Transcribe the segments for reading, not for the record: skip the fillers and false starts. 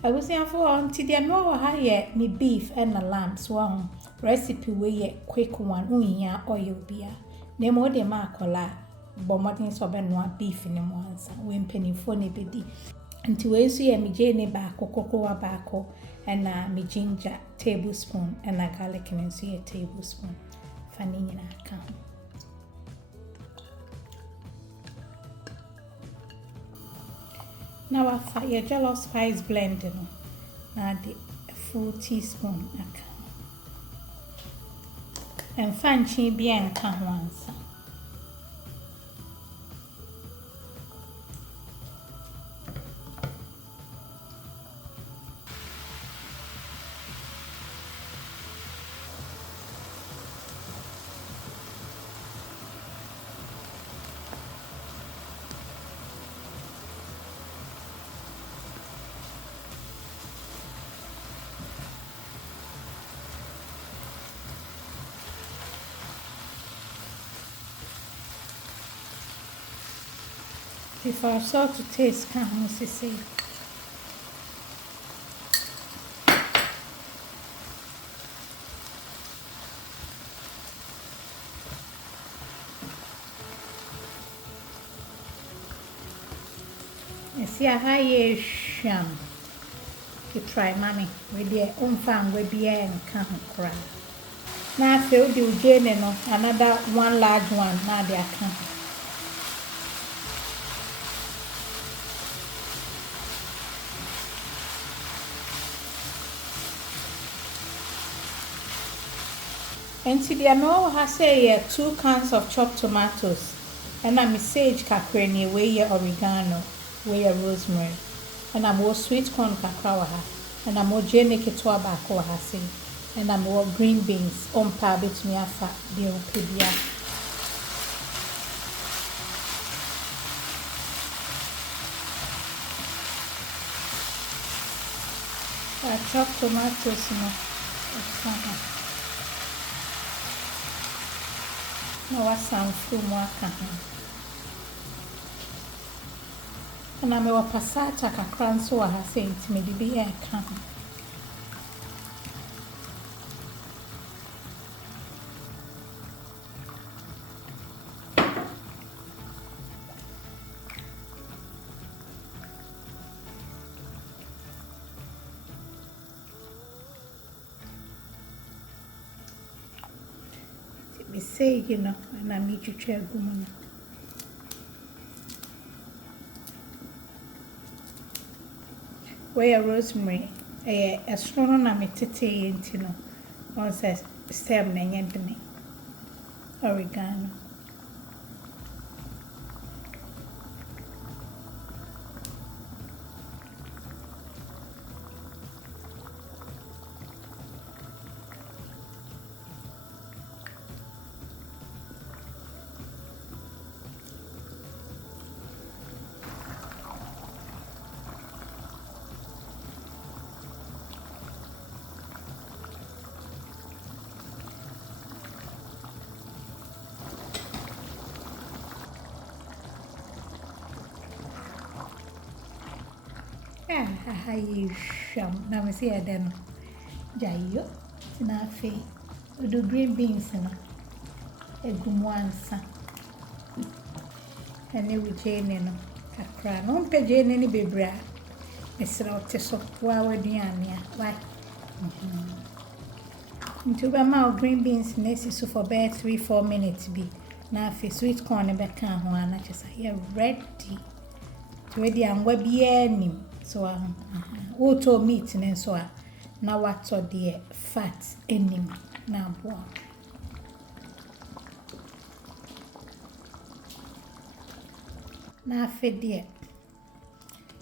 I was saying for auntie the no higher me beef and a lamb swung recipe way quick one unya oil beer. Nemo de macola, bomotin sobenwa beef in the once when penny phone bedi. Until we see a me jane back or cocoa bacco and me ginger tablespoon and a garlic and see a tablespoon. Fanny in a account. Now I fire your Jollof spice blend now the full teaspoon and fancy bien can once. If I salt to taste, can I say? See a high sham. You try, mommy, with your own fan with beer and can't cry. Now I feel you gaining another one large one, now they are coming. And today I know I say 2 cans of chopped tomatoes and I'm sage kakreni way oregano, way rosemary, and I'm more sweet corn kakra and I'm more jenny ketwa bako say, and I'm more green beans on pa bit me afa the opibia. Chopped tomatoes no was some fruit more and I'm a passata kakran so I say it may be a can. We say, and I meet you chair woman. Where rosemary, a strong amethyst, once a stem and oregano. I sham. Now I see them. Jayo, Tinafe, do green beans, a gumwansa. And they will Jane, a cry. No pay Jane any baby. Miss Rottes of Wawadiania. Why? Into a mouth green beans, Nessie, for about 3-4 minutes. Be now, for sweet corn and back on one. I just say, ready to ready and webby any. So, auto meat and so now what's all the fat in now, boy. Now, fed dear.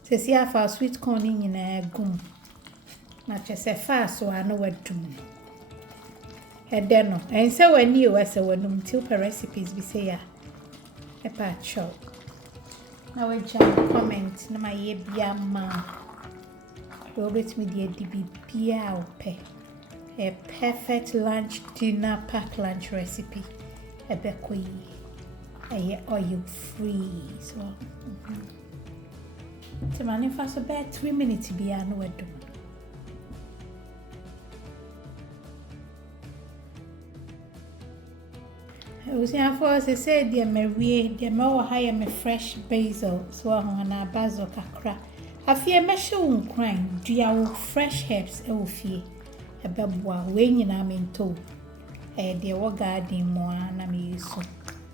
Says, yeah, for sweet corn in a gum. Not just a fast, so I know what to do. A denno, and so when you as a one till per recipes be say a part shop. Now I jump comment na my ye bia ma. Will with me dear DB a perfect lunch dinner pack lunch recipe. A bekoi a oil free so Nti ma ne fa so be 3 minutes bia na wadum. Usiafo se say de mawie de ma wo ha ye me fresh basil so ho na basil kakra. Afie me hye wo nkran dua wo fresh herbs e wo fie. Ebeboa we nyina mento. De wo garden mo na me yusu.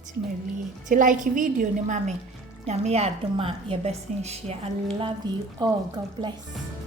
Ti mawie. Ti like video ni mame. Nyame ya adom a ye besen hye. I love you all. God bless.